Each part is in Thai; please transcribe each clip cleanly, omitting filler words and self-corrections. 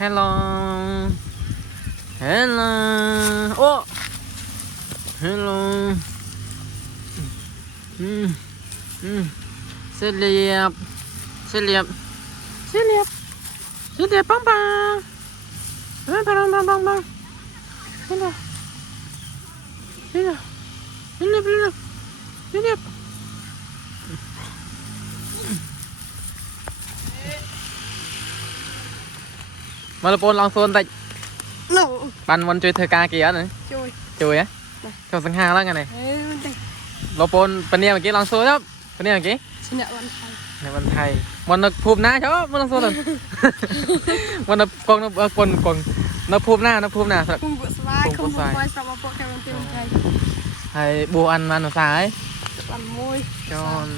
hello hello โอ้ hello เสียบเสียบเสียบเสียบปังปังปังปังปังปังปังเสียบเสียบเสียบเสียบเสียบมาละปนลองโซนแต่ปันวันจุยเธอกาเกียร์หนึ่งจุยอะชอบสังหารแล้วไงเนี่ยเราปนปันเนี่ยเมื่อกี้ลองโซนครับปันเนี่ยเมื่อกี้ในวันไทยวันนักภูมินะชอบมันลองโซนเลยวันนักกองนักกนักภูมิหน้านักภูมิหน้าคุ้มกุศลคุ้มกุศลสำหรับพวกแกมันเต็มใจให้บัวอันมันสายปันมวยจอน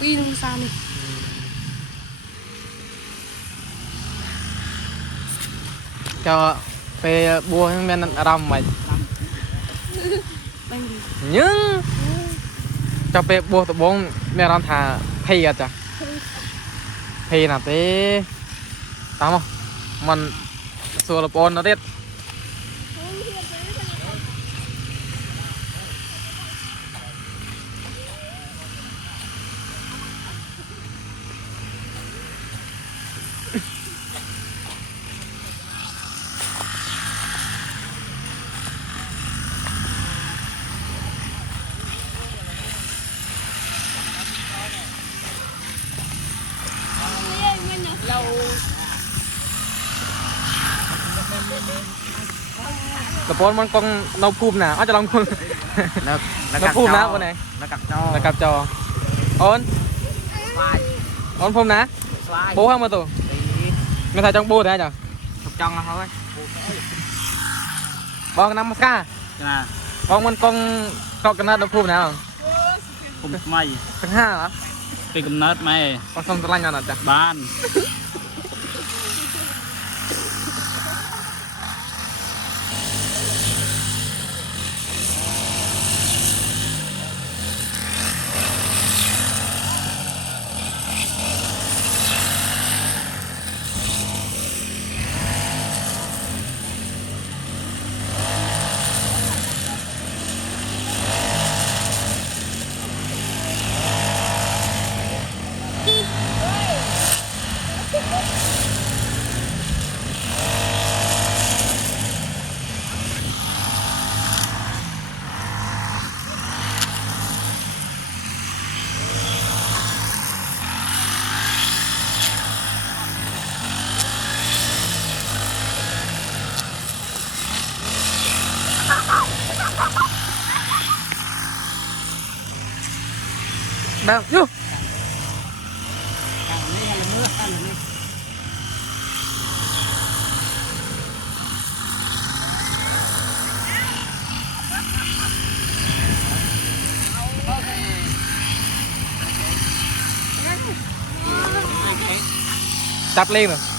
ปีนึงซานี่cho về bùa men rầm mày nhưng cho về bùa tụi bốn men rầm thà phi à chả phi là thế tao không mình xua là bốn nó biếtแต่ปอนมันกองเราภูมิหนาอาจจะลองภูมิเราภูมินะคนไหนแล้วกับจออนภูมินะโบ้ห้างมาตัวไม่ใช่จังโบ้ได้จ้ะถูกจังนะเขาไว้บองน้ำมัสก้าบองมันกองเกาะกันนัดเราภูมินะภูมิไม่ทั้งห้าเหรอเป็นกำเนิดไม่บองส่งตะลังกันหรอจ้ะบ้านแบบยูจับเล่งเหรอ